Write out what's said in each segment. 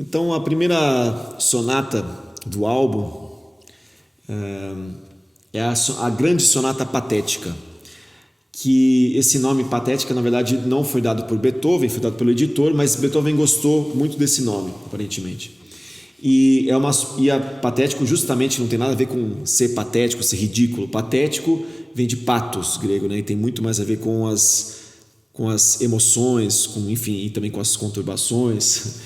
Então, a primeira sonata do álbum é a grande sonata patética, que esse nome patética, na verdade, não foi dado por Beethoven, foi dado pelo editor, mas Beethoven gostou muito desse nome, aparentemente. E a patético justamente não tem nada a ver com ser patético, ser ridículo. Patético vem de patos, grego, né? E tem muito mais a ver com as emoções, enfim, e também com as conturbações,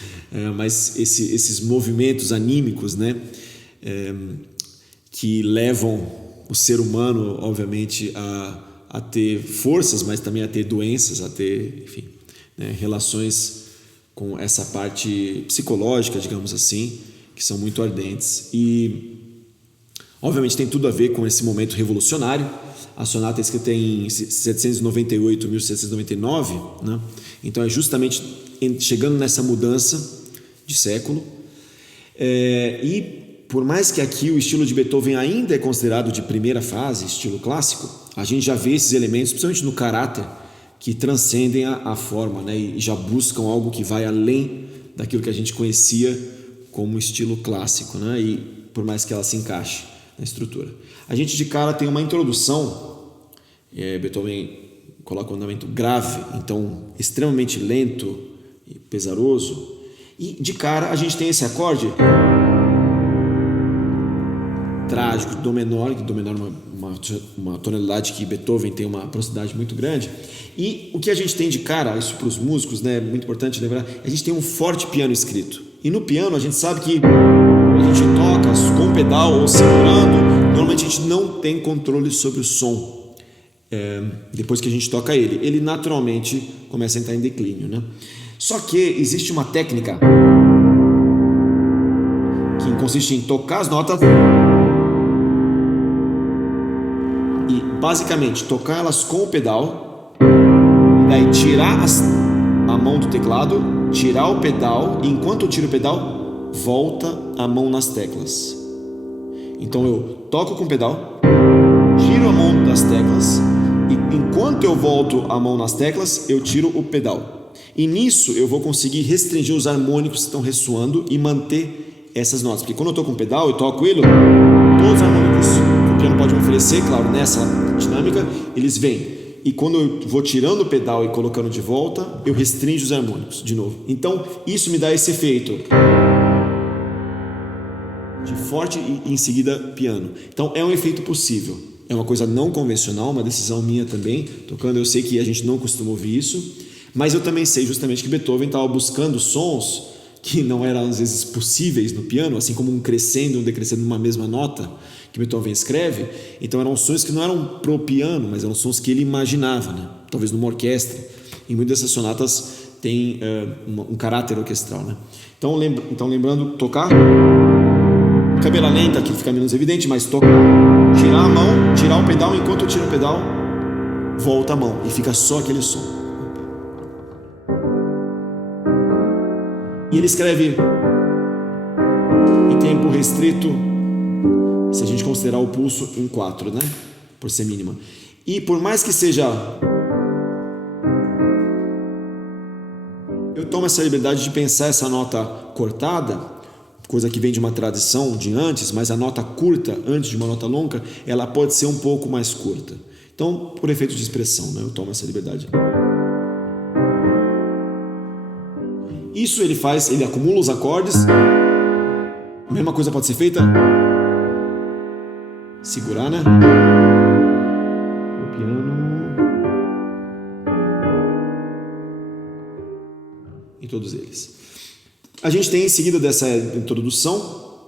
mas esses movimentos anímicos, né? Que levam o ser humano, obviamente, a ter forças, mas também a ter doenças, a ter, enfim, né, relações com essa parte psicológica, digamos assim, que são muito ardentes. E, obviamente, tem tudo a ver com esse momento revolucionário. A sonata é escrita em 1798, 1799, né? Então é justamente chegando nessa mudança de século. E por mais que aqui o estilo de Beethoven ainda é considerado de primeira fase, estilo clássico, a gente já vê esses elementos, principalmente no caráter, que transcendem a forma, né? E já buscam algo que vai além daquilo que a gente conhecia como estilo clássico, né? E por mais que ela se encaixe na estrutura. A gente de cara tem uma introdução, Beethoven coloca um andamento grave, então extremamente lento e pesaroso, e de cara a gente tem esse acorde trágico, Dó menor, que Dó menor é uma tonalidade que Beethoven tem uma proximidade muito grande. E o que a gente tem de cara, isso para os músicos, né, é muito importante lembrar, a gente tem um forte piano escrito. E no piano a gente sabe que quando a gente toca com pedal ou segurando, normalmente a gente não tem controle sobre o som. Depois que a gente toca ele naturalmente começa a entrar em declínio, né? Só que existe uma técnica que consiste em tocar as notas e basicamente tocar elas com o pedal, e daí tirar a mão do teclado, tirar o pedal, e enquanto eu tiro o pedal, volta a mão nas teclas. Então eu toco com o pedal, tiro a mão das teclas, e enquanto eu volto a mão nas teclas, eu tiro o pedal. E nisso eu vou conseguir restringir os harmônicos que estão ressoando e manter essas notas. Porque quando eu estou com o pedal e toco ele, todos os harmônicos que o piano pode me oferecer, claro, nessa dinâmica, eles vêm. E quando eu vou tirando o pedal e colocando de volta, eu restringo os harmônicos de novo. Então, isso me dá esse efeito de forte e em seguida piano. Então, é um efeito possível. É uma coisa não convencional, uma decisão minha também. Tocando, eu sei que a gente não costuma ouvir isso, mas eu também sei justamente que Beethoven estava buscando sons que não eram às vezes possíveis no piano, assim como um crescendo e um decrescendo numa mesma nota que Beethoven escreve. Então eram sons que não eram pro piano, mas eram sons que ele imaginava, né? Talvez numa orquestra. E muitas dessas sonatas têm um caráter orquestral, né? Então lembrando, tocar câmera lenta, que fica menos evidente, mas tocar, tirar a mão, tirar o pedal, enquanto eu tiro o pedal, volta a mão e fica só aquele som. E ele escreve em tempo restrito, se a gente considerar o pulso em 4, né? Por ser mínima. E por mais que seja... Eu tomo essa liberdade de pensar essa nota cortada, coisa que vem de uma tradição de antes, mas a nota curta, antes de uma nota longa, ela pode ser um pouco mais curta. Então, por efeito de expressão, né? Eu tomo essa liberdade. Isso ele faz, ele acumula os acordes. A mesma coisa pode ser feita. Segurar, né? O piano. Em todos eles. A gente tem em seguida dessa introdução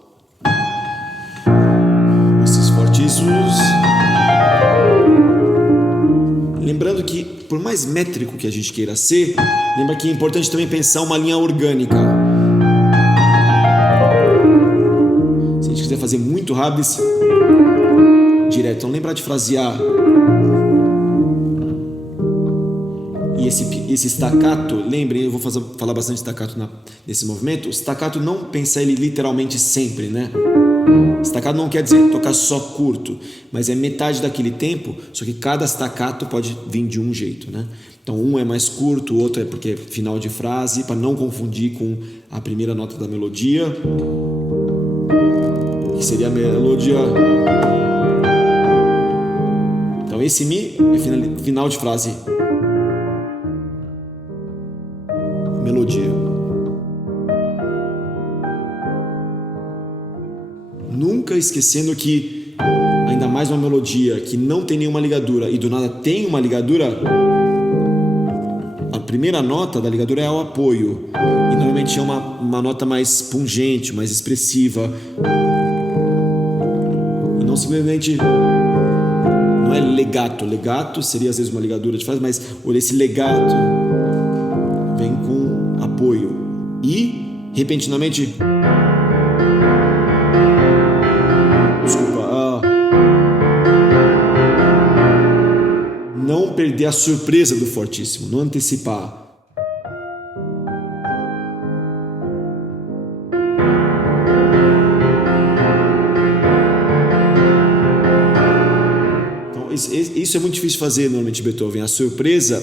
esses fortíssimos. Lembrando que, por mais métrico que a gente queira ser, lembra que é importante também pensar uma linha orgânica. Se a gente quiser fazer muito rápido, direto, então lembrar de frasear. E esse staccato, lembrem, eu vou falar bastante staccato nesse movimento. O staccato não pensar ele literalmente sempre, né? Staccato não quer dizer tocar só curto, mas é metade daquele tempo, só que cada staccato pode vir de um jeito, né? Então um é mais curto, o outro é porque é final de frase, para não confundir com a primeira nota da melodia, que seria a melodia. Então esse Mi é final de frase, melodia. Nunca esquecendo que, ainda mais uma melodia que não tem nenhuma ligadura e do nada tem uma ligadura, a primeira nota da ligadura é o apoio. E normalmente é uma nota mais pungente, mais expressiva. E não simplesmente... Não é legato. Legato seria às vezes uma ligadura de frase, mas esse legato vem com apoio. E, repentinamente... Não perder a surpresa do fortíssimo, não antecipar. Então, isso é muito difícil de fazer normalmente, Beethoven. A surpresa,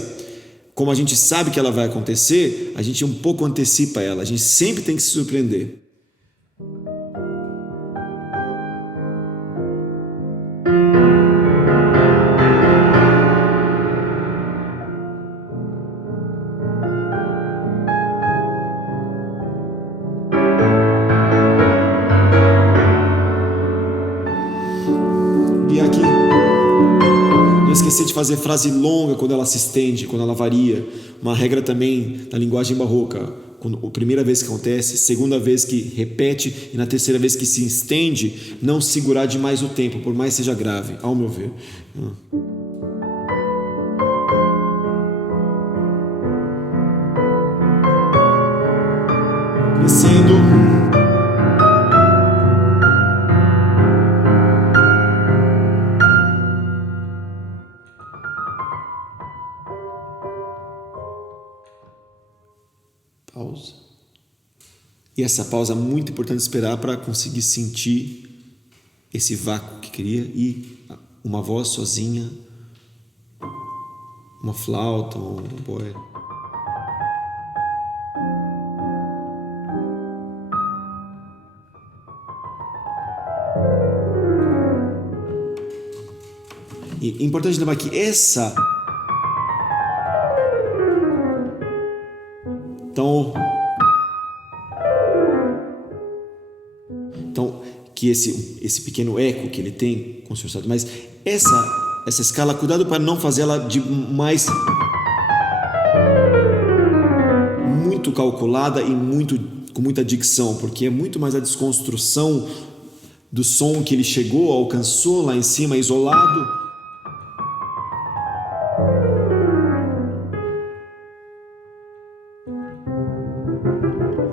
como a gente sabe que ela vai acontecer, a gente um pouco antecipa ela. A gente sempre tem que se surpreender. E aqui, não esquecer de fazer frase longa quando ela se estende, quando ela varia. Uma regra também da linguagem barroca. Quando a primeira vez que acontece, segunda vez que repete e na terceira vez que se estende, não segurar demais o tempo, por mais seja grave, ao meu ver. Crescendo. Pausa. E essa pausa é muito importante esperar para conseguir sentir esse vácuo que cria e uma voz sozinha, uma flauta, um oboé. E é importante lembrar que Então, que esse pequeno eco que ele tem com o Sr. Sato, mas essa escala, cuidado para não fazer ela de mais muito calculada e com muita dicção, porque é muito mais a desconstrução do som que ele alcançou lá em cima, isolado.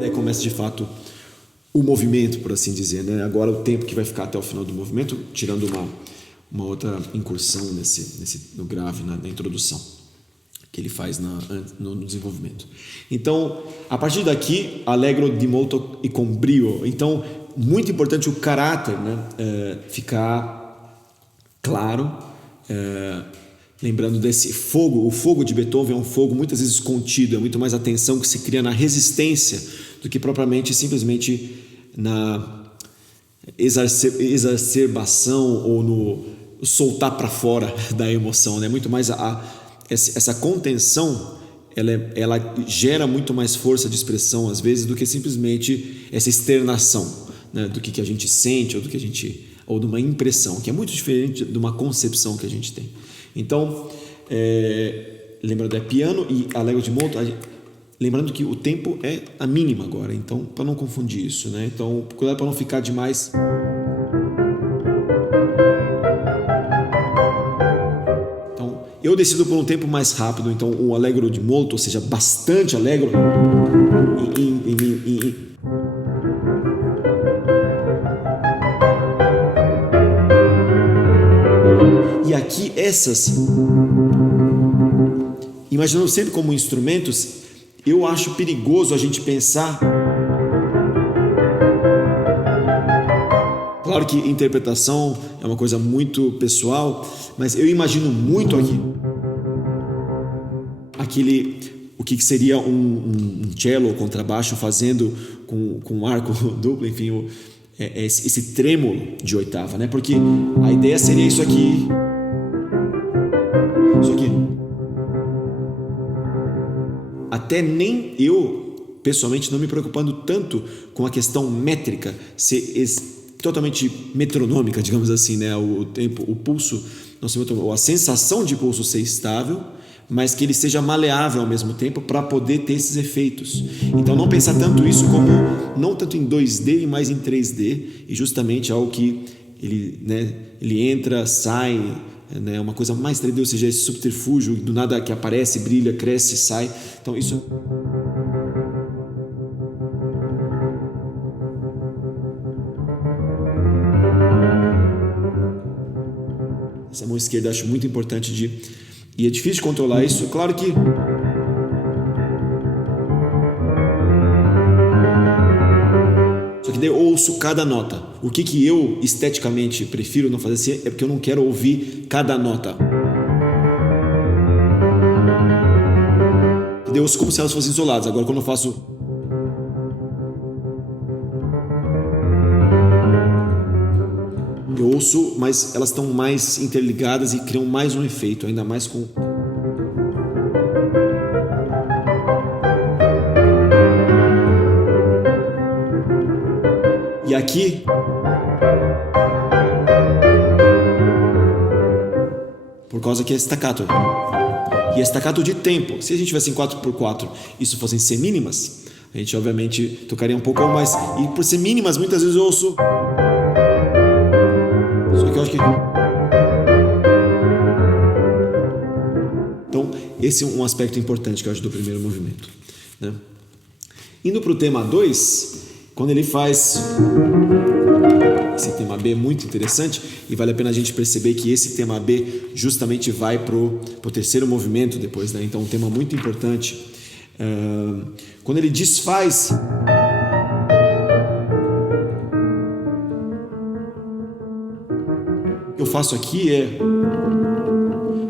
Daí começa de fato o movimento, por assim dizer, né? Agora o tempo que vai ficar até o final do movimento, tirando uma outra incursão no grave, na introdução que ele faz no desenvolvimento. Então, a partir daqui, allegro di molto e con brio. Então, muito importante o caráter, né? Ficar claro, lembrando desse fogo. O fogo de Beethoven é um fogo muitas vezes contido, é muito mais a tensão que se cria na resistência do que propriamente simplesmente na exacerbação ou no soltar para fora da emoção, né? Muito mais essa contenção, ela gera muito mais força de expressão às vezes do que simplesmente essa externação, né? Do que a gente sente ou de uma impressão, que é muito diferente de uma concepção que a gente tem. Então, lembrando, é piano e allegro di molto. Lembrando que o tempo é a mínima agora, então, para não confundir isso, né? Então, cuidado para não ficar demais. Então, eu decido por um tempo mais rápido, então, o allegro di molto, ou seja, bastante allegro. E aqui imaginando sempre como instrumentos, eu acho perigoso a gente pensar. Claro que interpretação é uma coisa muito pessoal, mas eu imagino muito o que seria um cello ou contrabaixo fazendo com um arco duplo, enfim, esse trêmulo de oitava, né? Porque a ideia seria isso aqui. Isso aqui. Até nem eu, pessoalmente, não me preocupando tanto com a questão métrica, ser totalmente metronômica, digamos assim, né? O tempo, o pulso, a sensação de pulso ser estável, mas que ele seja maleável ao mesmo tempo para poder ter esses efeitos. Então não pensar tanto isso como, não tanto em 2D, mas em 3D, e justamente algo que ele entra, sai, né, uma coisa mais 3D, ou seja, esse subterfúgio do nada que aparece, brilha, cresce, sai. Então isso... Essa mão esquerda eu acho muito importante e é difícil de controlar isso. Claro que só que daí eu ouço cada nota. O que eu esteticamente prefiro não fazer assim é porque eu não quero ouvir cada nota. E daí eu ouço como se elas fossem isoladas. Agora quando eu faço... Eu ouço, mas elas estão mais interligadas e criam mais um efeito, ainda mais com... E aqui... Por causa que é staccato. E é staccato de tempo. Se a gente tivesse em 4x4 isso fossem semínimas, a gente obviamente tocaria um pouco mais. E por semínimas, muitas vezes eu ouço... Só que eu acho que... Então, esse é um aspecto importante que eu acho do primeiro movimento, né? Indo para o tema 2, quando ele faz... Esse tema B é muito interessante e vale a pena a gente perceber que esse tema B justamente vai para o terceiro movimento depois, né? Então, um tema muito importante. Quando ele desfaz... O que eu faço aqui é...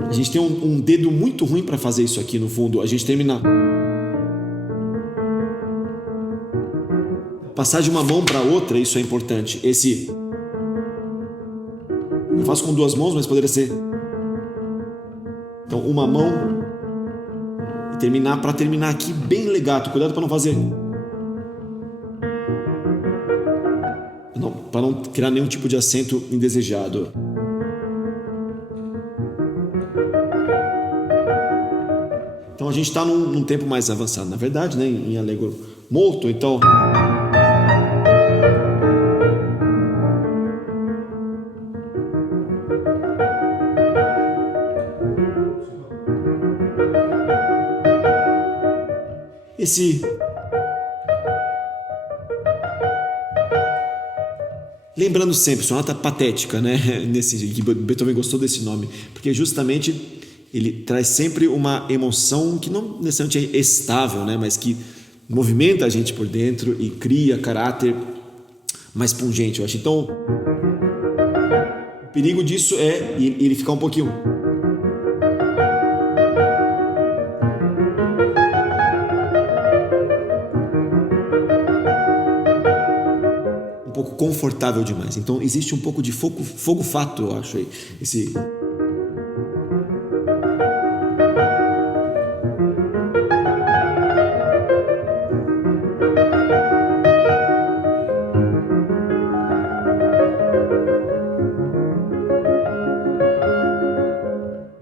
A gente tem um dedo muito ruim para fazer isso aqui no fundo. A gente termina... Passar de uma mão para outra, isso é importante. Eu faço com duas mãos, mas poderia ser... Então, uma mão e terminar, para terminar aqui bem legato. Cuidado para não fazer... Para não criar nenhum tipo de acento indesejado. Então a gente está num tempo mais avançado, na verdade, né? Em allegro molto, então... Lembrando sempre, sonata patética, né? Que Beethoven gostou desse nome, porque justamente ele traz sempre uma emoção que não necessariamente é estável, né? Mas que movimenta a gente por dentro e cria caráter mais pungente, eu acho. Então, o perigo disso é ele ficar um pouquinho... um pouco confortável demais. Então existe um pouco de fogo fato, eu acho aí.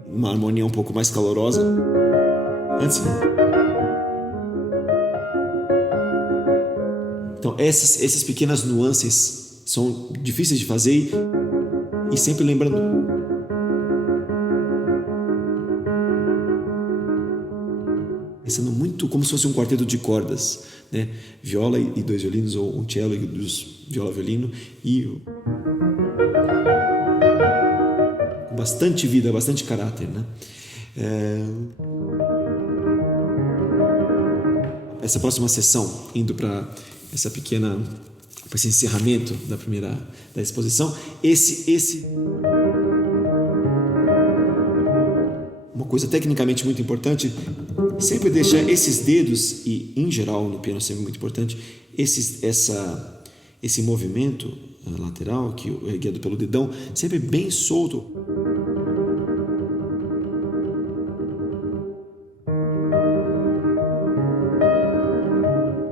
Uma harmonia um pouco mais calorosa. Antes... Então, essas pequenas nuances são difíceis de fazer e sempre lembrando. Pensando muito como se fosse um quarteto de cordas, né? Viola e dois violinos, ou um cello e viola violino, e com bastante vida, bastante caráter, né? Essa próxima sessão, indo para essa pequena esse encerramento da exposição, uma coisa tecnicamente muito importante, sempre deixar esses dedos, e em geral no piano sempre muito importante, esse movimento lateral, que é guiado pelo dedão, sempre bem solto.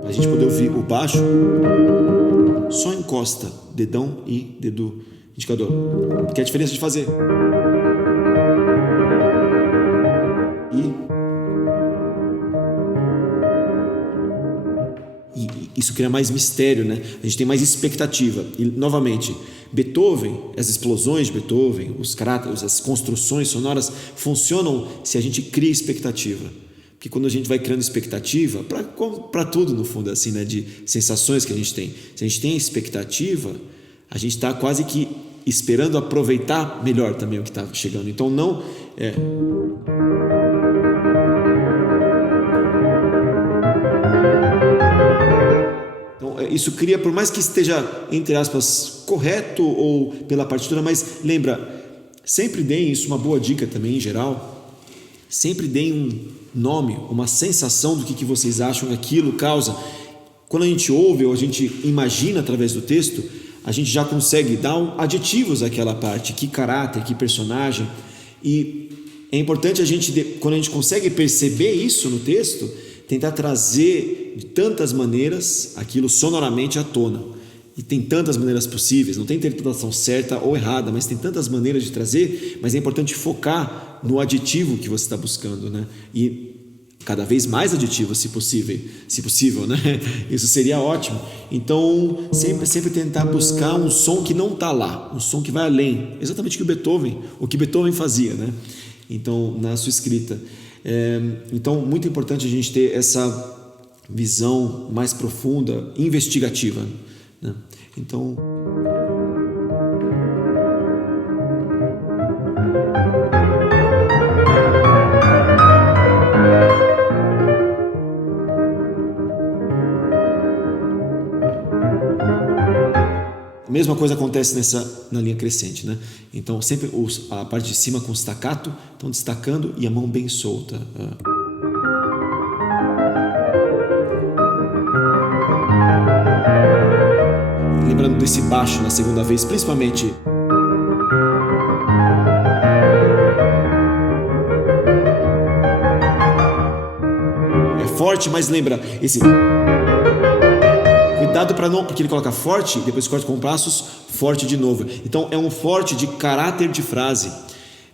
Para a gente poder ouvir o baixo, só encosta dedão e dedo indicador, que é a diferença de fazer. E isso cria mais mistério, né? A gente tem mais expectativa. E, novamente, Beethoven, as explosões de Beethoven, os caráteres, as construções sonoras funcionam se a gente cria expectativa. Porque quando a gente vai criando expectativa, para tudo no fundo, assim, né? De sensações que a gente tem. Se a gente tem expectativa, a gente está quase que esperando aproveitar melhor também o que está chegando. Então, não... Isso cria, por mais que esteja, entre aspas, correto ou pela partitura, mas lembra, sempre deem, isso é uma boa dica também em geral, sempre deem um nome, uma sensação do que vocês acham que aquilo causa. Quando a gente ouve ou a gente imagina através do texto, a gente já consegue dar adjetivos àquela parte, que caráter, que personagem, e é importante quando a gente consegue perceber isso no texto, tentar trazer de tantas maneiras aquilo sonoramente à tona. E tem tantas maneiras possíveis, não tem interpretação certa ou errada, mas tem tantas maneiras de trazer, mas é importante focar no adjetivo que você está buscando, né? E cada vez mais adjetivos, se possível, né? Isso seria ótimo. Então, sempre tentar buscar um som que não está lá, um som que vai além, exatamente o que Beethoven fazia, né? Então, na sua escrita. Então, muito importante a gente ter essa visão mais profunda, investigativa, né? Então, a mesma coisa acontece na linha crescente, né? Então, sempre a parte de cima com staccato, estão destacando e a mão bem solta. Lembrando desse baixo na segunda vez, principalmente. É forte, mas lembra esse... Cuidado para não, porque ele coloca forte, depois corta com passos, forte de novo. Então é um forte de caráter de frase.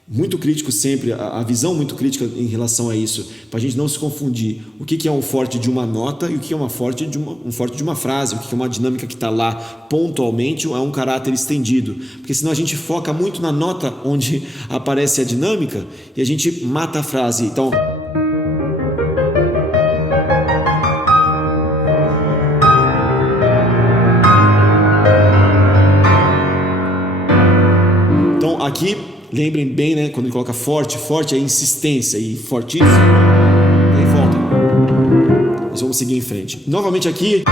Muito crítico sempre, a visão muito crítica em relação a isso, para a gente não se confundir. O que é um forte de uma nota e o que é um forte de uma frase, o que é uma dinâmica que está lá pontualmente ou é um caráter estendido. Porque senão a gente foca muito na nota onde aparece a dinâmica e a gente mata a frase. Então... Aqui, lembrem bem, né? Quando ele coloca forte é insistência e fortíssimo. E aí volta. Nós vamos seguir em frente. Novamente aqui.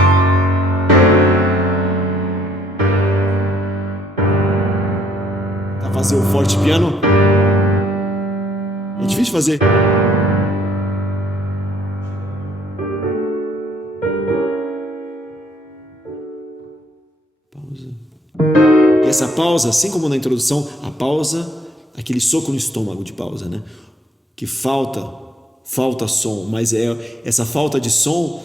Tá, fazer o forte piano. É difícil de fazer. Pausa. E essa pausa, assim como na introdução, a pausa, aquele soco no estômago de pausa, né? Que falta som, mas essa falta de som,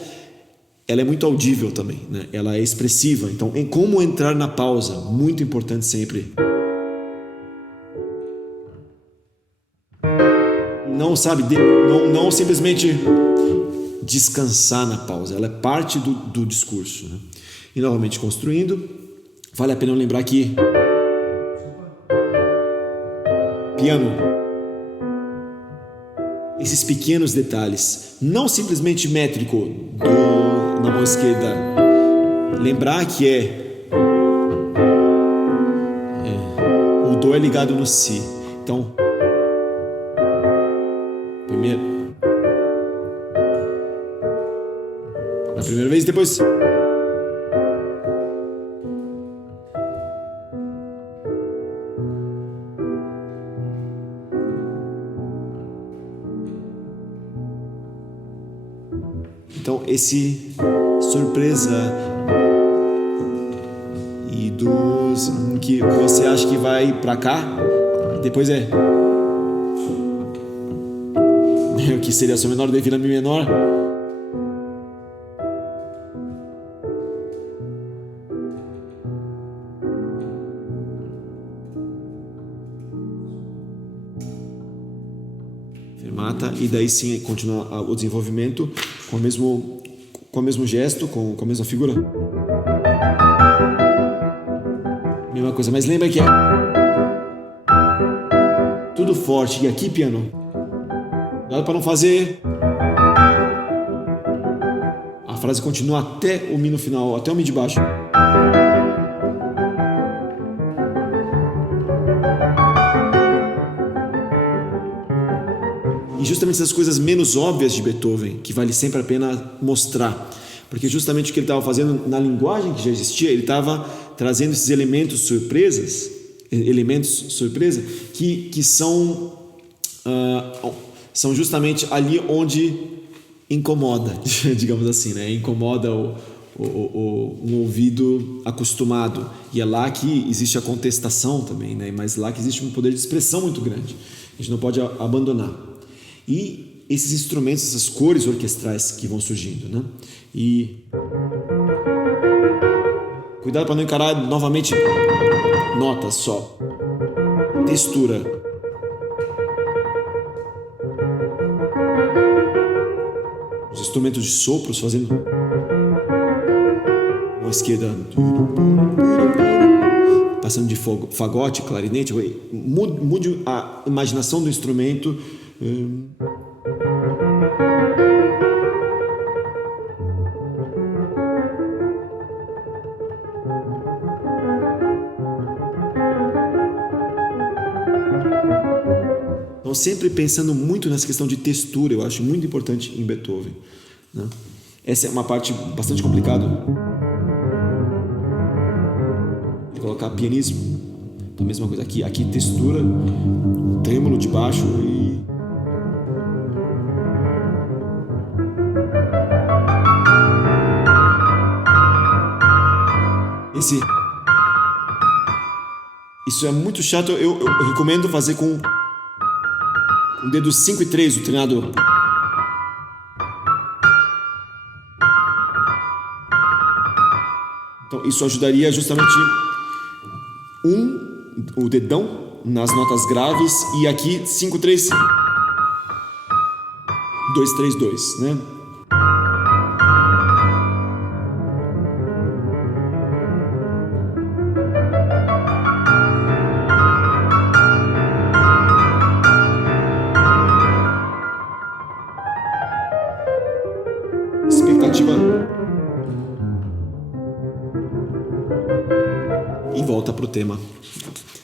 ela é muito audível também, né? Ela é expressiva. Então, em como entrar na pausa, muito importante sempre. Não simplesmente descansar na pausa, ela é parte do discurso, né? E novamente construindo. Vale a pena lembrar que piano, esses pequenos detalhes, não simplesmente métrico na mão esquerda, lembrar que o dó é ligado no si. Então, na primeira vez, depois Então, esse surpresa e dos que você acha que vai pra cá, depois o que seria Sol menor, daí vira Mi menor. Fermata, e daí sim continua o desenvolvimento com o mesmo gesto, com a mesma figura. Mesma coisa, mas lembra que é tudo forte. E aqui, piano, cuidado para não fazer. A frase continua até o Mi no final, até o Mi de baixo. E justamente essas coisas menos óbvias de Beethoven, que vale sempre a pena mostrar. Porque justamente o que ele estava fazendo na linguagem que já existia, ele estava trazendo esses elementos surpresa, que são justamente ali onde incomoda, digamos assim, né? Incomoda um ouvido acostumado. E é lá que existe a contestação também, né? Mas lá que existe um poder de expressão muito grande. A gente não pode abandonar. E esses instrumentos, essas cores orquestrais que vão surgindo, né? E cuidado para não encarar novamente notas só. Textura. Os instrumentos de sopros fazendo com a esquerda, passando de fagote, clarinete. Mude a imaginação do instrumento. Então, sempre pensando muito nessa questão de textura, eu acho muito importante em Beethoven, né? Essa é uma parte bastante complicada. De colocar pianismo, a mesma coisa aqui textura, trêmulo de baixo e isso é muito chato. Eu recomendo fazer com o dedo 5 e 3, o treinador. Então, isso ajudaria justamente o dedão nas notas graves, e aqui 5, 3, 2, 3, 2, né? Expectativa. E volta para o tema,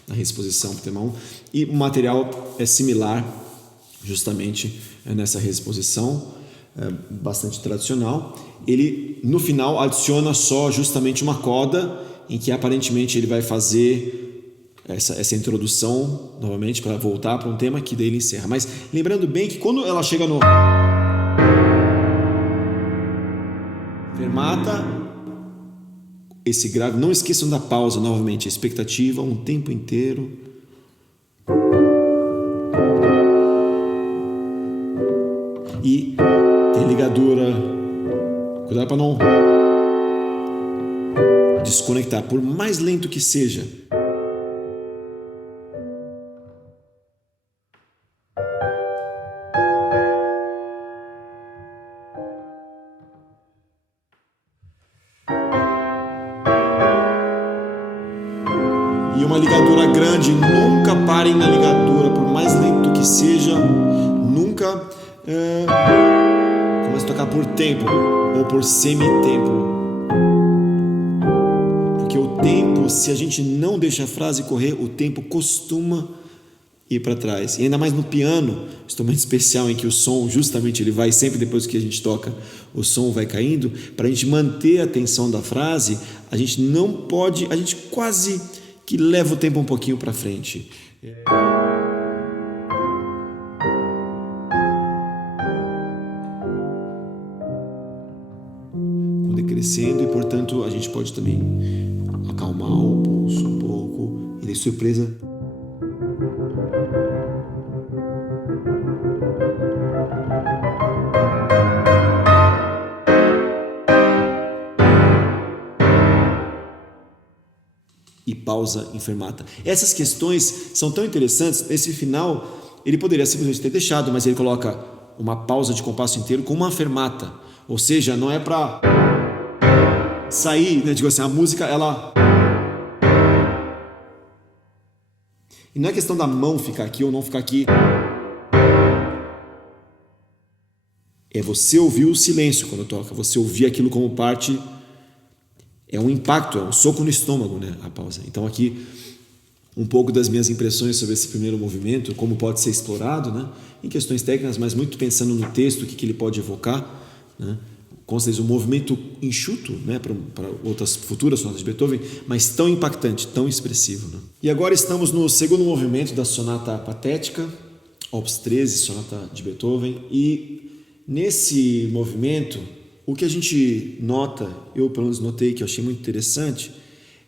na reexposição para o tema 1. E o material é similar, justamente nessa reexposição, bastante tradicional. Ele, no final, adiciona só justamente uma coda, em que aparentemente ele vai fazer essa introdução, novamente, para voltar para um tema que daí ele encerra. Mas lembrando bem que quando ela chega no fermata, esse grave, não esqueçam da pausa novamente, a expectativa, um tempo inteiro. E tem ligadura, cuidado para não desconectar, por mais lento que seja. E uma ligadura grande, nunca parem na ligadura, por mais lento que seja, nunca comece a tocar por tempo ou por semi-tempo. Porque o tempo, se a gente não deixa a frase correr, o tempo costuma ir para trás. E ainda mais no piano, instrumento especial em que o som, justamente, ele vai sempre depois que a gente toca, o som vai caindo. Para a gente manter a tensão da frase, a gente não pode, a gente quase que leva o tempo um pouquinho para frente. crescendo e, portanto, a gente pode também acalmar o pulso um pouco e, de surpresa, e pausa enfermata. Essas questões são tão interessantes. Esse final, ele poderia simplesmente ter deixado, mas ele coloca uma pausa de compasso inteiro com uma fermata. Ou seja, não é para sair, né? Digo assim, a música, ela... E não é questão da mão ficar aqui ou não ficar aqui. É você ouvir o silêncio quando toca. Você ouvir aquilo como parte... É um impacto, é um soco no estômago, né, a pausa. Então aqui, um pouco das minhas impressões sobre esse primeiro movimento, como pode ser explorado, né, em questões técnicas, mas muito pensando no texto, o que ele pode evocar, né, com certeza um movimento enxuto, né, para outras futuras sonatas de Beethoven, mas tão impactante, tão expressivo. Né. E agora estamos no segundo movimento da Sonata Patética, Opus 13, Sonata de Beethoven, e nesse movimento... O que a gente nota, eu pelo menos notei que eu achei muito interessante,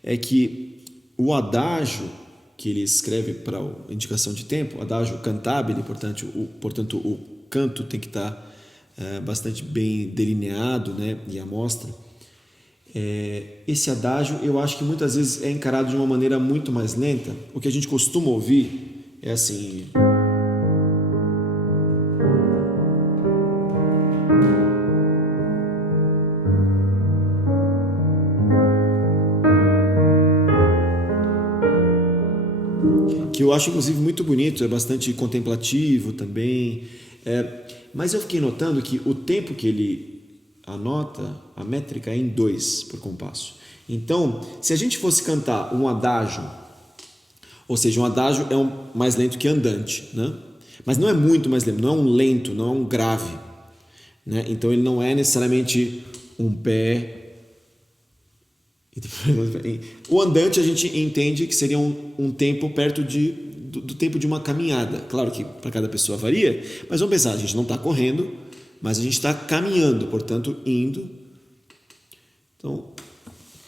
é que o adágio que ele escreve para a indicação de tempo, adágio cantabile, portanto o canto tem que estar bastante bem delineado, né, e a mostra. Esse adágio eu acho que muitas vezes é encarado de uma maneira muito mais lenta. O que a gente costuma ouvir é assim... que eu acho inclusive muito bonito, é bastante contemplativo também, mas eu fiquei notando que o tempo que ele anota, a métrica é em 2 por compasso. Então, se a gente fosse cantar um adágio, ou seja, um adágio é mais lento que andante, né? Mas não é muito mais lento, não é um lento, não é um grave, né? Então ele não é necessariamente um pé. O andante a gente entende que seria um tempo perto do tempo de uma caminhada. Claro que para cada pessoa varia, mas vamos pensar, a gente não está correndo, mas a gente está caminhando, portanto, indo. Então,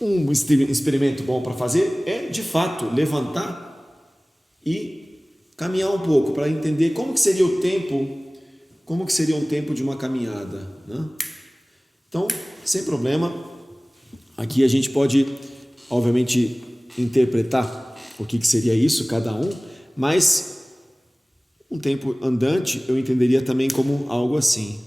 um experimento bom para fazer é, de fato, levantar e caminhar um pouco para entender como que seria o tempo de uma caminhada, né? Então, sem problema. Aqui a gente pode, obviamente, interpretar o que seria isso, cada um, mas um tempo andante eu entenderia também como algo assim.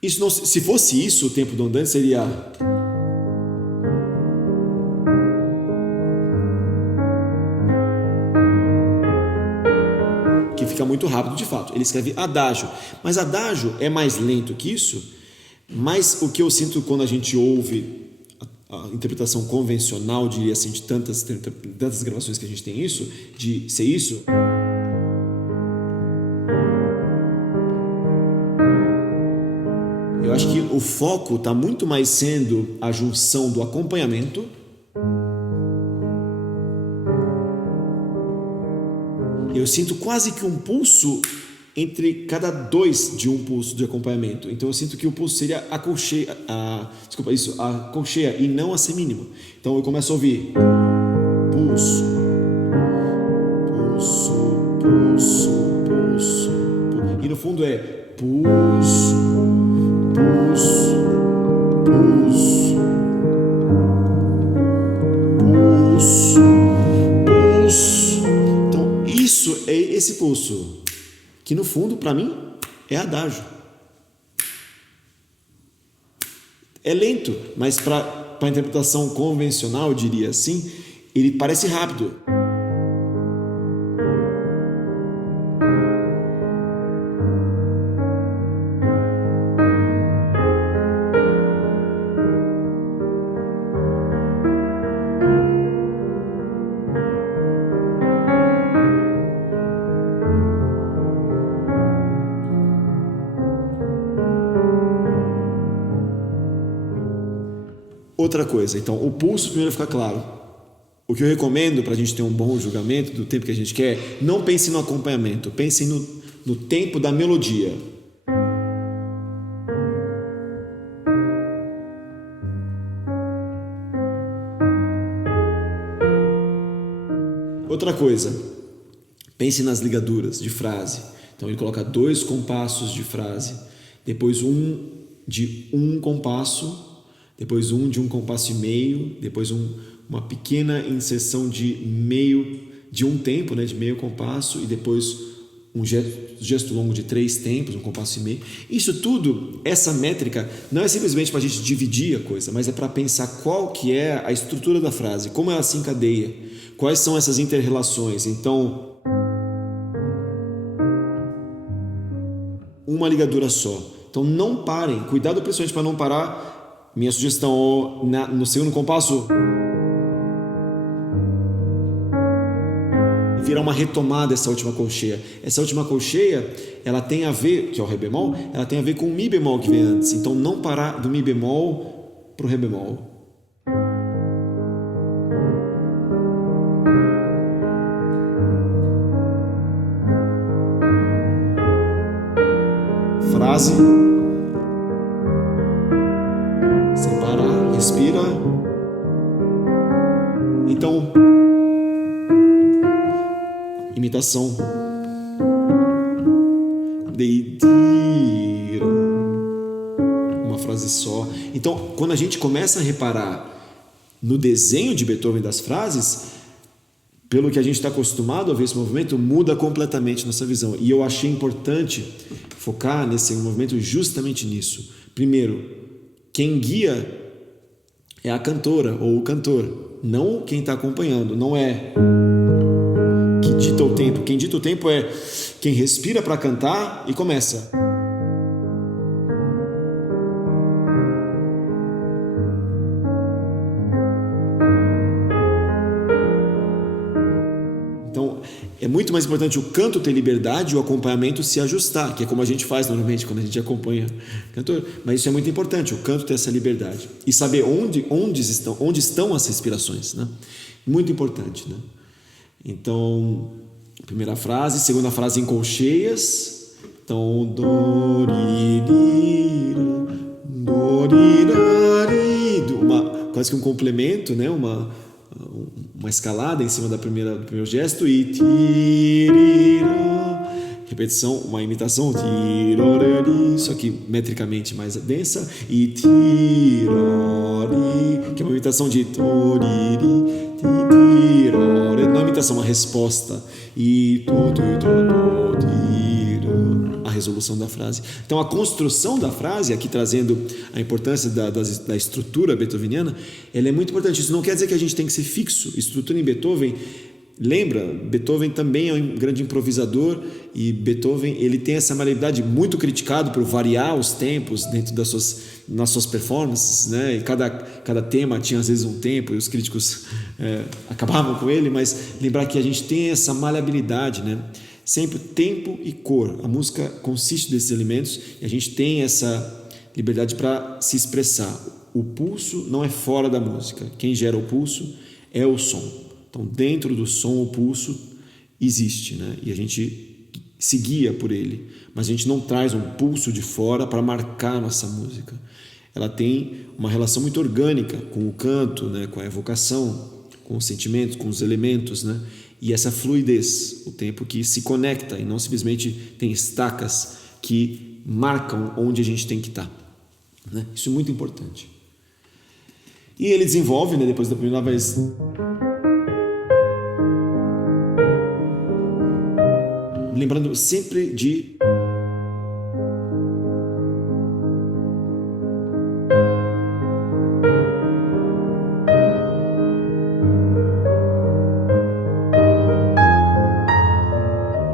Isso não, se fosse isso, o tempo do andante seria... que fica muito rápido de fato. Ele escreve adágio, mas adágio é mais lento que isso. Mas o que eu sinto quando a gente ouve a interpretação convencional, diria assim, de tantas gravações que a gente tem isso, de ser isso... Eu acho que o foco está muito mais sendo a junção do acompanhamento eu sinto quase que um pulso entre cada 2 de um pulso de acompanhamento. Então eu sinto que o pulso seria a colcheia e não a semínima. Então eu começo a ouvir pulso, pulso, pulso, pulso, e no fundo é pulso, pulso, pulso, pulso, pulso. Então isso é esse pulso que no fundo, para mim, é adágio. É lento, mas para a interpretação convencional, eu diria assim, ele parece rápido. Outra coisa, então, o pulso primeiro fica claro. O que eu recomendo para a gente ter um bom julgamento do tempo que a gente quer, não pense no acompanhamento, pense no tempo da melodia. Outra coisa, pense nas ligaduras de frase. Então ele coloca 2 compassos de frase, depois um de um compasso, depois um de um compasso e meio, depois uma pequena inserção de um tempo, né, de meio compasso, e depois um gesto longo de 3 tempos, um compasso e meio. Isso tudo, essa métrica, não é simplesmente para a gente dividir a coisa, mas é para pensar qual que é a estrutura da frase, como ela se encadeia, quais são essas inter-relações. Então, uma ligadura só. Então não parem, cuidado principalmente para não parar. Minha sugestão no segundo compasso, virar uma retomada dessa última colcheia. Essa última colcheia, ela tem a ver, que é o Ré bemol, ela tem a ver com o Mi bemol que vem antes. Então não parar do Mi bemol para o Ré bemol. Frase. Sem parar, respira. Então, imitação. Uma frase só. Então, quando a gente começa a reparar no desenho de Beethoven das frases, pelo que a gente está acostumado a ver esse movimento, muda completamente nossa visão. E eu achei importante focar nesse movimento justamente nisso. Primeiro, quem guia é a cantora ou o cantor, não quem está acompanhando. Não é que dita o tempo. Quem dita o tempo é quem respira para cantar e começa. Então, é muito mais importante o canto ter liberdade e o acompanhamento se ajustar, que é como a gente faz normalmente quando a gente acompanha o cantor. Mas isso é muito importante, o canto ter essa liberdade. E saber onde estão as respirações, né? Muito importante, né? Então, primeira frase, segunda frase em colcheias. Então, quase que um complemento, né? Uma escalada em cima do primeiro gesto e repetição, uma imitação, só que metricamente mais densa, e que é uma imitação de não é uma imitação, uma resposta, e a resolução da frase. Então a construção da frase, aqui trazendo a importância da estrutura beethoveniana, ela é muito importante. Isso não quer dizer que a gente tem que ser fixo. Estrutura em Beethoven, lembra, Beethoven também é um grande improvisador, e Beethoven ele tem essa maleabilidade, muito criticado por variar os tempos dentro nas suas performances, né? E cada tema tinha às vezes um tempo e os críticos acabavam com ele, mas lembrar que a gente tem essa maleabilidade, né? Sempre tempo e cor. A música consiste desses elementos e a gente tem essa liberdade para se expressar. O pulso não é fora da música. Quem gera o pulso é o som. Então, dentro do som, o pulso existe, né? E a gente se guia por ele. Mas a gente não traz um pulso de fora para marcar a nossa música. Ela tem uma relação muito orgânica com o canto, né? Com a evocação, com os sentimentos, com os elementos, né? E essa fluidez, o tempo que se conecta e não simplesmente tem estacas que marcam onde a gente tem que estar, né? Isso é muito importante. E ele desenvolve, né, depois da primeira vez, lembrando sempre de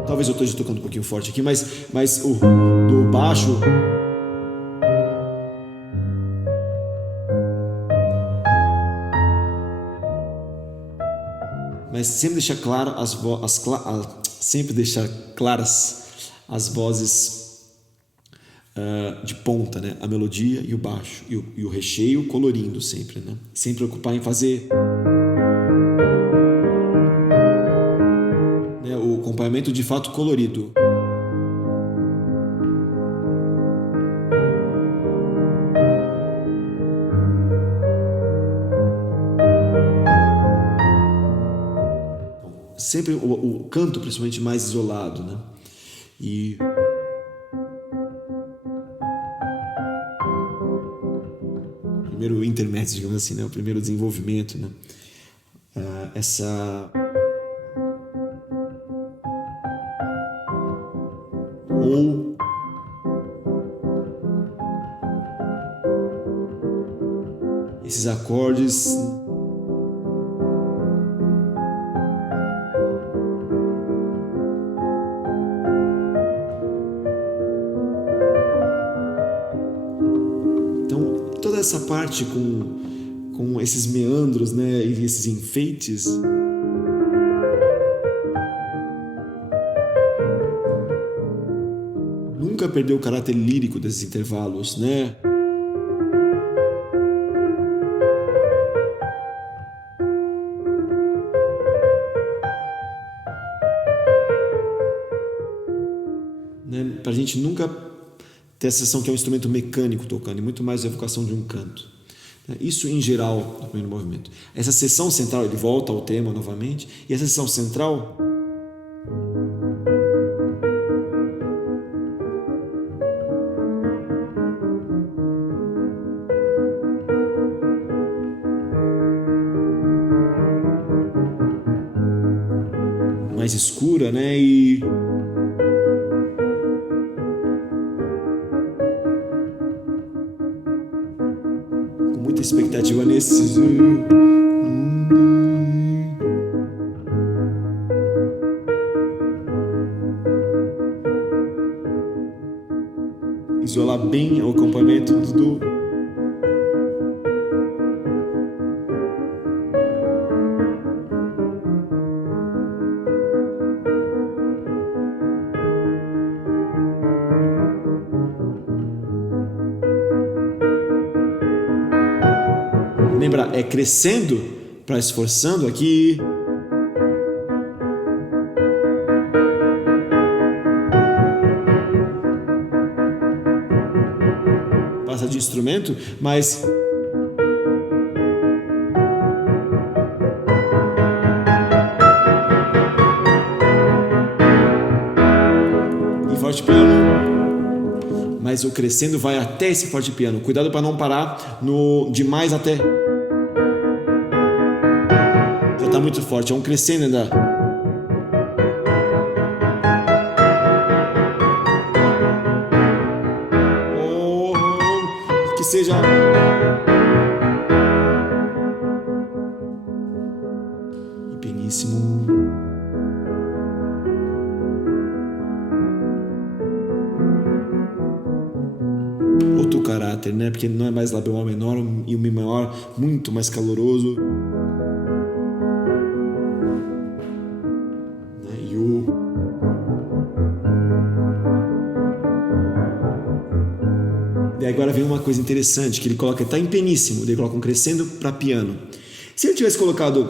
talvez eu esteja tocando um pouquinho forte aqui, mas o do baixo, mas sempre deixar sempre deixar claras as vozes de ponta, né? A melodia e o baixo e o recheio colorindo sempre, né? Sem preocupar em fazer o acompanhamento de fato colorido. sempre o canto principalmente mais isolado, né? E o primeiro intermédio, digamos assim, né? O primeiro desenvolvimento, né? Essa ou esses acordes então toda essa parte com esses meandros, né, e esses enfeites nunca perdeu o caráter lírico desses intervalos, né? Para a gente nunca ter a sensação que é um instrumento mecânico tocando, e muito mais a evocação de um canto. Isso em geral no primeiro movimento. Essa seção central, ele volta ao tema novamente, e essa seção central mais escura, né? E com muita expectativa nesses isolar bem o acompanhamento do lembra, é crescendo para esforçando aqui. Passa de instrumento, mas e forte piano, mas o crescendo vai até esse forte piano. Cuidado para não parar no demais até. Já está muito forte, é um crescendo ainda. Que seja e pianíssimo. Outro caráter, né? Porque não é mais Lá bemol menor e o Mi maior muito mais caloroso. E o e agora vem uma coisa interessante que ele coloca, está em pianíssimo, ele coloca um crescendo para piano. Se ele tivesse colocado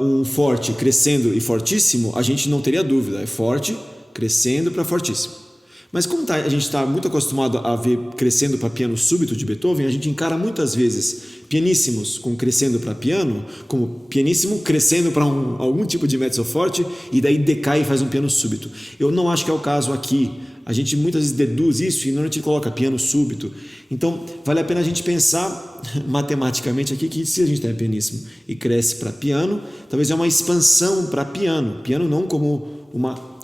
um forte, crescendo e fortíssimo, a gente não teria dúvida, é forte, crescendo para fortíssimo. Mas como a gente está muito acostumado a ver crescendo para piano súbito de Beethoven, a gente encara muitas vezes pianíssimos com crescendo para piano, como pianíssimo crescendo para algum tipo de mezzo forte e daí decai e faz um piano súbito. Eu não acho que é o caso aqui. A gente muitas vezes deduz isso e normalmente coloca piano súbito. Então, vale a pena a gente pensar matematicamente aqui que se a gente tem pianíssimo e cresce para piano, talvez é uma expansão para piano. Piano não como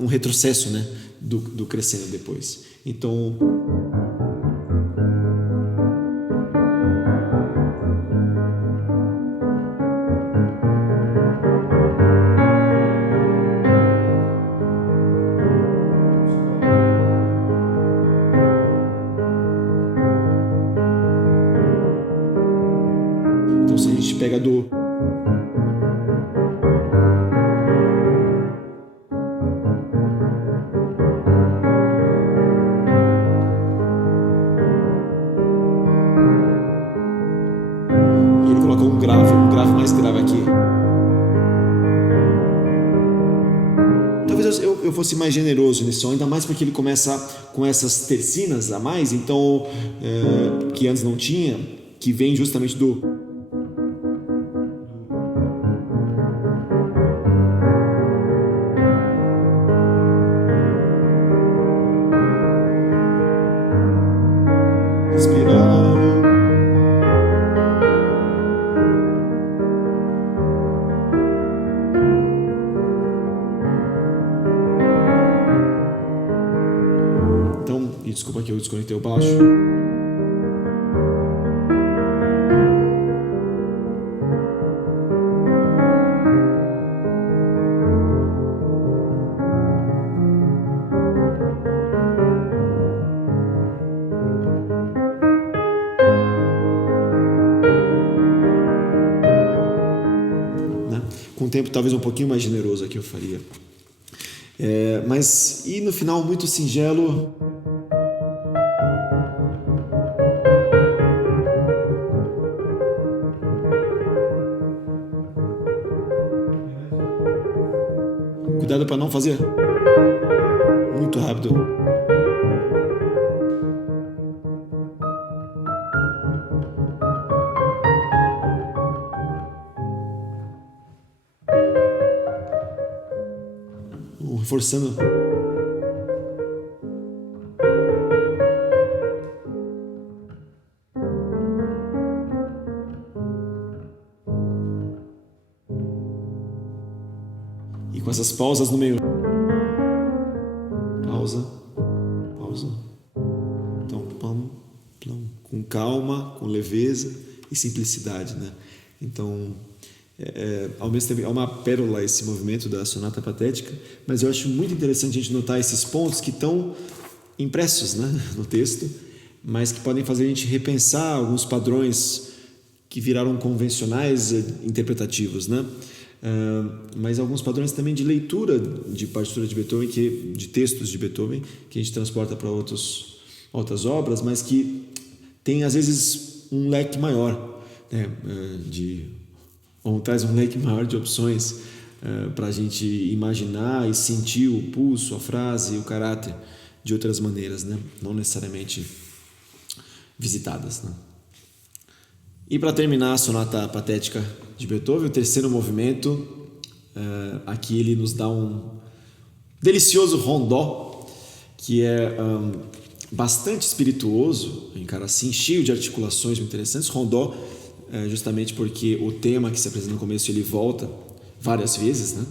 um retrocesso, né, do crescendo depois. Então se a gente pega do e ele colocou um grave mais grave aqui. Talvez eu fosse mais generoso nesse som, ainda mais porque ele começa com essas tercinas a mais, então que antes não tinha, que vem justamente do E desculpa que eu desconectei o baixo. Com o tempo talvez um pouquinho mais generoso aqui eu faria. Mas e no final muito singelo. Cuidado para não fazer muito rápido. Reforçando. E com essas pausas no meio. Pausa. Então, pam, pam, com calma, com leveza e simplicidade, né? Então, ao mesmo tempo é uma pérola esse movimento da sonata patética, mas eu acho muito interessante a gente notar esses pontos que estão impressos, né, no texto, mas que podem fazer a gente repensar alguns padrões que viraram convencionais interpretativos, né? Mas alguns padrões também de leitura de partitura de Beethoven, de textos de Beethoven, que a gente transporta para outras obras, mas que tem às vezes um leque maior, né, ou traz um leque maior de opções para a gente imaginar e sentir o pulso, a frase e o caráter de outras maneiras, né? Não necessariamente visitadas, né? E para terminar a sonata patética de Beethoven, o terceiro movimento, aqui ele nos dá um delicioso rondó, que é bastante espirituoso, cara, assim, cheio de articulações muito interessantes. Rondó, justamente porque o tema que se apresenta no começo ele volta várias vezes, né?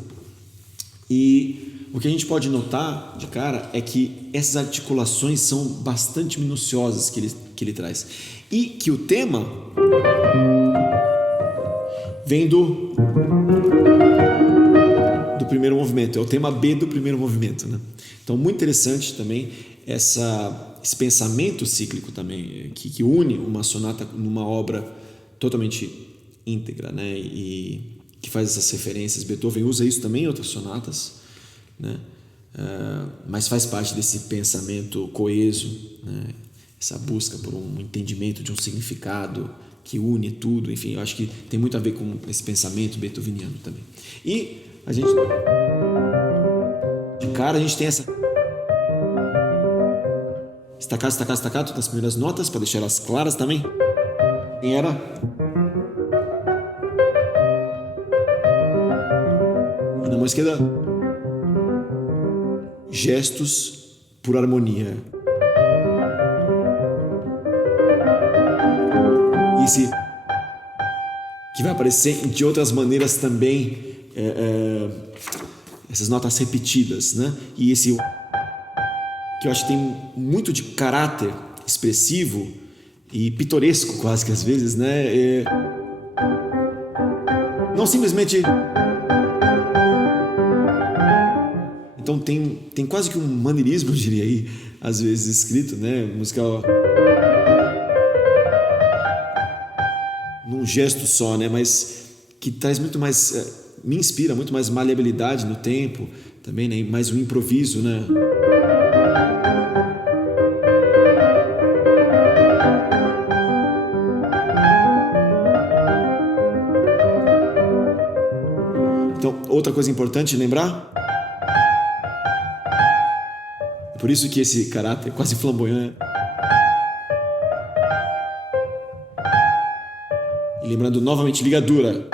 E o que a gente pode notar de cara é que essas articulações são bastante minuciosas que ele traz, e que o tema vem do primeiro movimento, é o tema B do primeiro movimento, né? Então, muito interessante também esse pensamento cíclico também, que une uma sonata numa obra totalmente íntegra, né? E que faz essas referências. Beethoven usa isso também em outras sonatas, né? Mas faz parte desse pensamento coeso, né? Essa busca por um entendimento de um significado que une tudo. Enfim, eu acho que tem muito a ver com esse pensamento beethoveniano também. E a gente, de cara, a gente tem essa staccato nas primeiras notas, para deixar elas claras também. Quem era? E na mão esquerda, gestos por harmonia. Esse que vai aparecer de outras maneiras também, essas notas repetidas, né? E esse que eu acho que tem muito de caráter expressivo e pitoresco quase que às vezes, né? Não simplesmente... Então tem quase que um maneirismo, eu diria aí, às vezes escrito, né? Musical... num gesto só, né? Mas que traz muito mais... me inspira muito mais maleabilidade no tempo também, né? Mais um improviso, né? Então, outra coisa importante lembrar, é por isso que esse caráter quase flamboyante. E lembrando novamente, ligadura.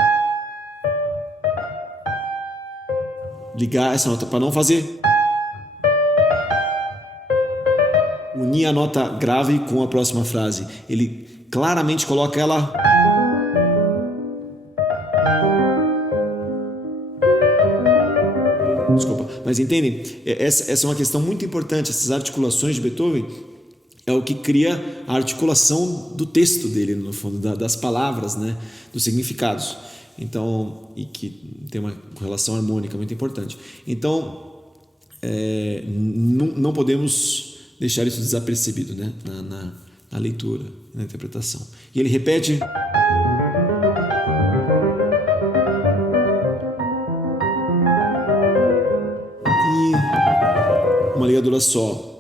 Ligar essa nota para não fazer. Unir a nota grave com a próxima frase. Ele claramente coloca ela... Desculpa, mas entendem? Essa é uma questão muito importante. Essas articulações de Beethoven, é o que cria a articulação do texto dele, no fundo, das palavras, né? Dos significados. Então, e que tem uma correlação harmônica muito importante. Então, não podemos deixar isso desapercebido, né? Na leitura, na interpretação. E ele repete... E uma ligadura só.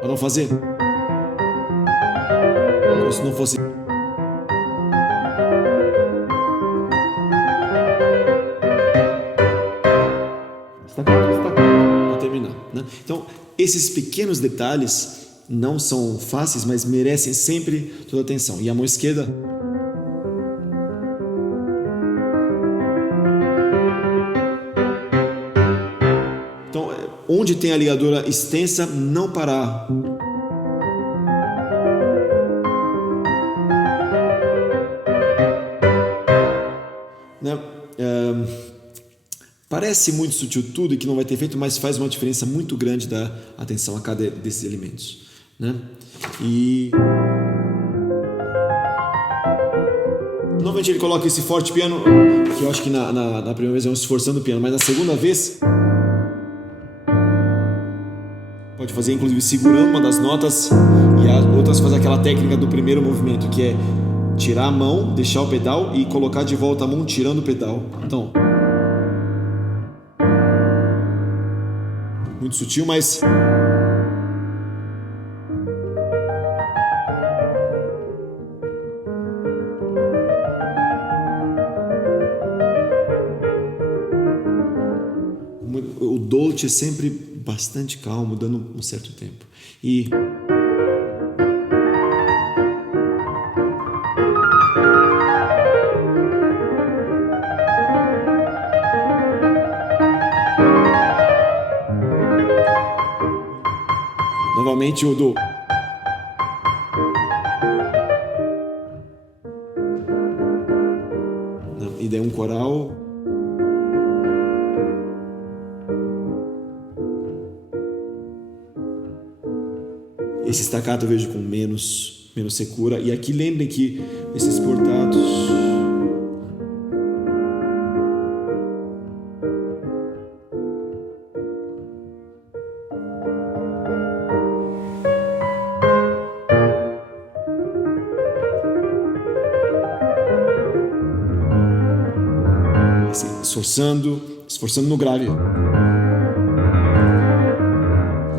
Para não fazer. Como se não fosse. Para terminar, né? Então, esses pequenos detalhes não são fáceis, mas merecem sempre toda a atenção. E a mão esquerda. Então, onde tem a ligadura extensa, não parar. Né? Parece muito sutil tudo e que não vai ter efeito, mas faz uma diferença muito grande da atenção a cada desses elementos, né? E novamente ele coloca esse forte piano, que eu acho que na primeira vez é um esforçando o piano, mas na segunda vez pode fazer inclusive segurando uma das notas, e as outras faz aquela técnica do primeiro movimento, que é tirar a mão, deixar o pedal e colocar de volta a mão tirando o pedal. Então, muito sutil, mas o dolce é sempre bastante calmo, dando um certo tempo. E novamente o do e daí um coral. Esse staccato eu vejo com menos secura. E aqui lembrem que esses portados esforçando no grave.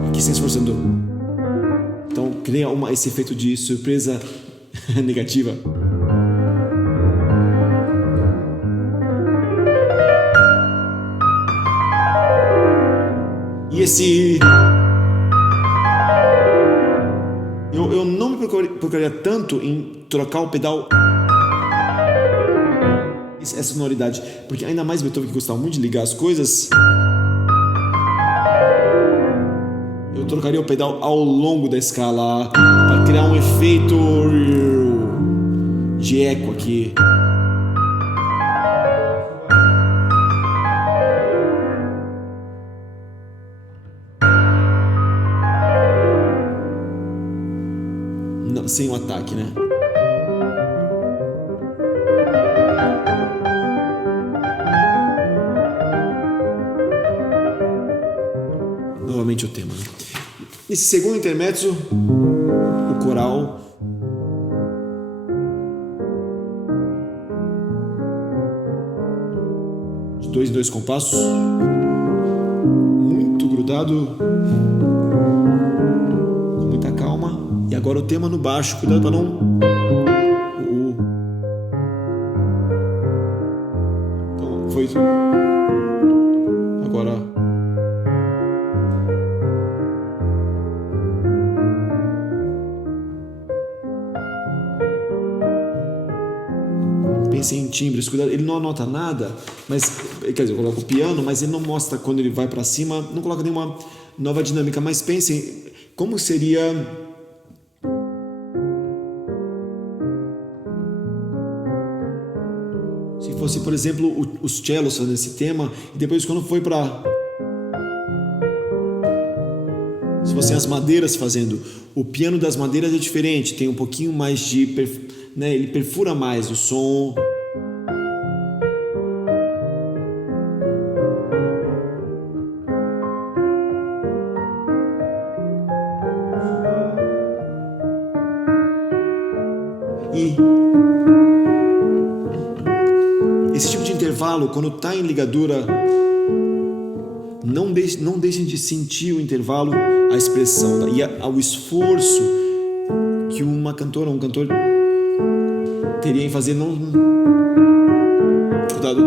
Aqui sem esforçando. Então cria esse efeito de surpresa negativa. E esse... Eu não me procuraria tanto em trocar o pedal, essa sonoridade, porque ainda mais Beethoven, que gostava muito de ligar as coisas, eu trocaria o pedal ao longo da escala para criar um efeito de eco aqui. Não, sem o ataque, né? Novamente o tema. Nesse segundo intermezzo, o coral de 2 em 2 compassos, muito grudado, com muita calma. E agora o tema no baixo, cuidado para não... Então foi isso. Agora... Pensem em timbres, cuidado, ele não anota nada, mas, quer dizer, eu coloco o piano, mas ele não mostra quando ele vai para cima, não coloca nenhuma nova dinâmica, mas pensem como seria se fosse, por exemplo, os cellos fazendo esse tema, e depois quando foi para você tem as madeiras fazendo. O piano das madeiras é diferente, tem um pouquinho mais de, né, ele perfura mais o som. E esse tipo de intervalo, quando está em ligadura, não deixem de sentir o intervalo, a expressão e o esforço que uma cantora ou um cantor teria em fazer. Não, cuidado.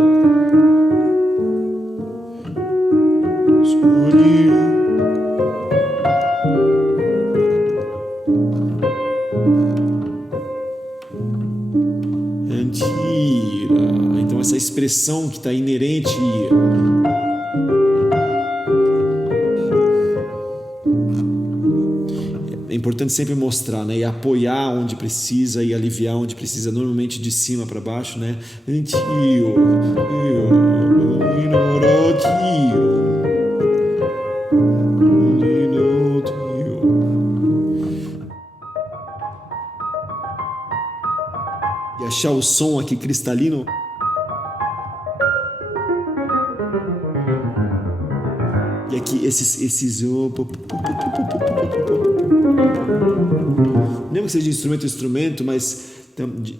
Mentira. Então essa expressão que está inerente. É importante sempre mostrar, né? E apoiar onde precisa e aliviar onde precisa, normalmente de cima para baixo, né? E achar o som aqui cristalino. E aqui esses mesmo que seja de instrumento a instrumento, mas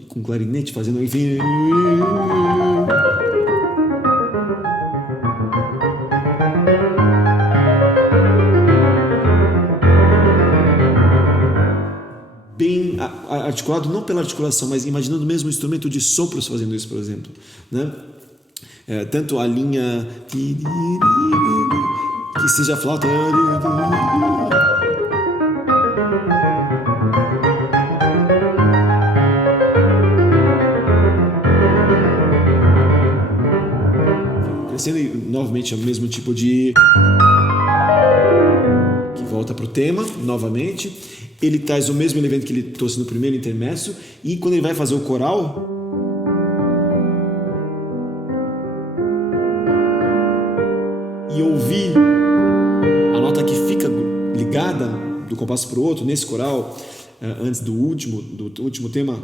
com clarinete fazendo, enfim. Bem articulado, não pela articulação, mas imaginando mesmo o instrumento de sopros fazendo isso, por exemplo, né? Tanto a linha que seja a flauta, crescendo novamente é o mesmo tipo de que volta para o tema novamente. Ele traz o mesmo elemento que ele trouxe no primeiro intermezzo, e quando ele vai fazer o coral, e ouvir a nota que fica ligada do compasso para o outro nesse coral, antes do último tema,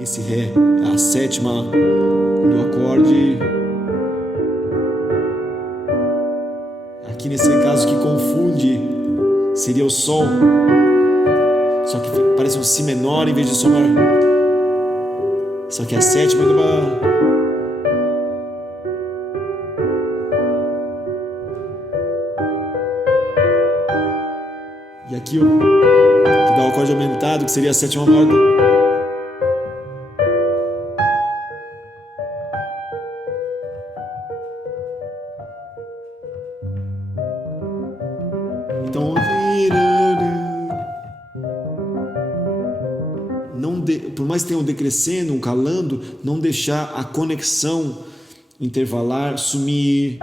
esse Ré, a sétima do acorde. Aqui nesse caso que confunde seria o Sol, só que parece um Si menor em vez de Sol maior. Só que a sétima é uma... E aqui que dá o acorde aumentado, que seria a sétima maior. Então, por mais que tenha um decrescendo, um calando, não deixar a conexão intervalar sumir.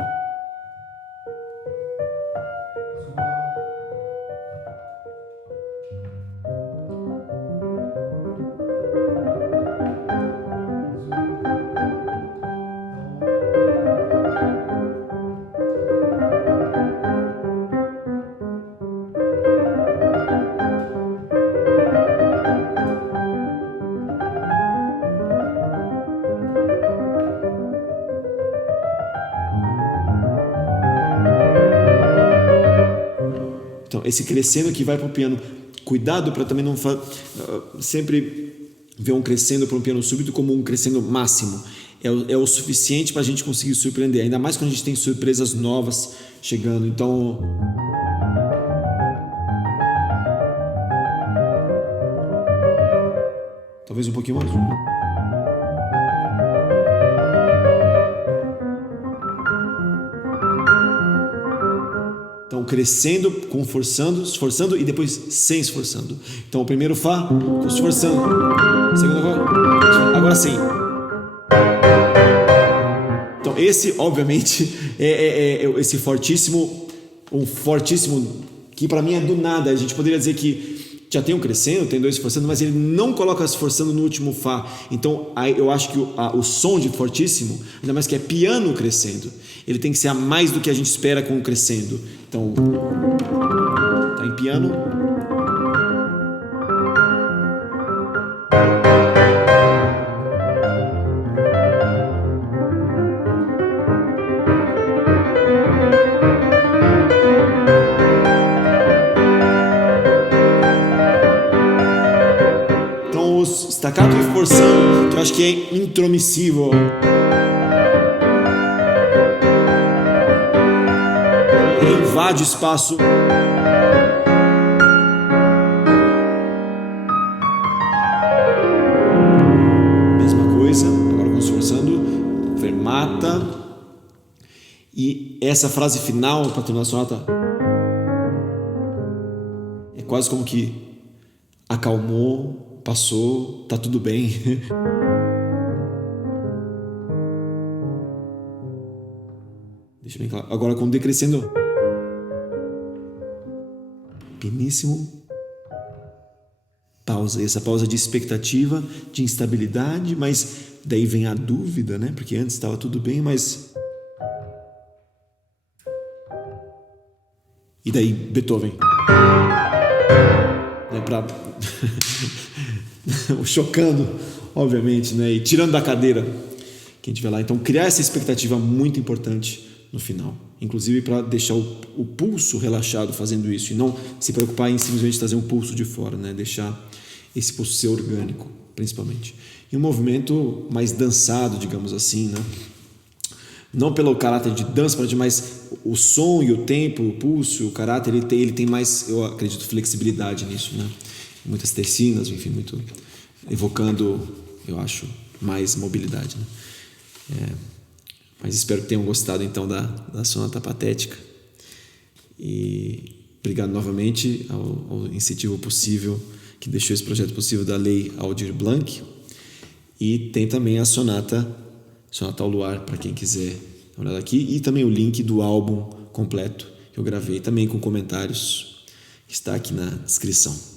Então, esse crescendo que vai para o piano, cuidado para também não sempre ver um crescendo para um piano súbito como um crescendo máximo. É o suficiente para a gente conseguir surpreender, ainda mais quando a gente tem surpresas novas chegando. Então, talvez um pouquinho mais. Então, crescendo, com forçando, esforçando e depois sem esforçando. Então, o primeiro Fá, esforçando. Segundo agora sim. Então, esse, obviamente, é esse fortíssimo, um fortíssimo, que para mim é do nada. A gente poderia dizer que já tem um crescendo, tem 2 esforçando, mas ele não coloca esforçando no último Fá. Então eu acho que o som de fortíssimo, ainda mais que é piano crescendo, ele tem que ser a mais do que a gente espera com o crescendo. Então, tá em piano. Staccato e forçando, que eu acho que é intromissivo. Ele invade o espaço. Mesma coisa, agora vamos forçando. Fermata. E essa frase final para terminar a sonata é quase como que acalmou. Passou, tá tudo bem. Deixa bem claro. Agora com o decrescendo. Pianíssimo. Pausa. E essa pausa de expectativa, de instabilidade, mas daí vem a dúvida, né? Porque antes estava tudo bem, mas... E daí Beethoven. É pra... chocando, obviamente, né? E tirando da cadeira quem estiver lá. Então, criar essa expectativa muito importante no final, inclusive para deixar o pulso relaxado fazendo isso e não se preocupar em simplesmente trazer um pulso de fora, né? Deixar esse pulso ser orgânico, principalmente. E um movimento mais dançado, digamos assim, né? Não pelo caráter de dança, mas o som e o tempo, o pulso, o caráter, ele tem mais, eu acredito, flexibilidade nisso, né? Muitas tercinas, enfim, muito evocando, eu acho, mais mobilidade, né? Mas espero que tenham gostado então da sonata patética e obrigado novamente ao incentivo possível que deixou esse projeto possível da Lei Aldir Blanc. E tem também a sonata ao luar para quem quiser dar uma olhada aqui, e também o link do álbum completo que eu gravei também com comentários que está aqui na descrição.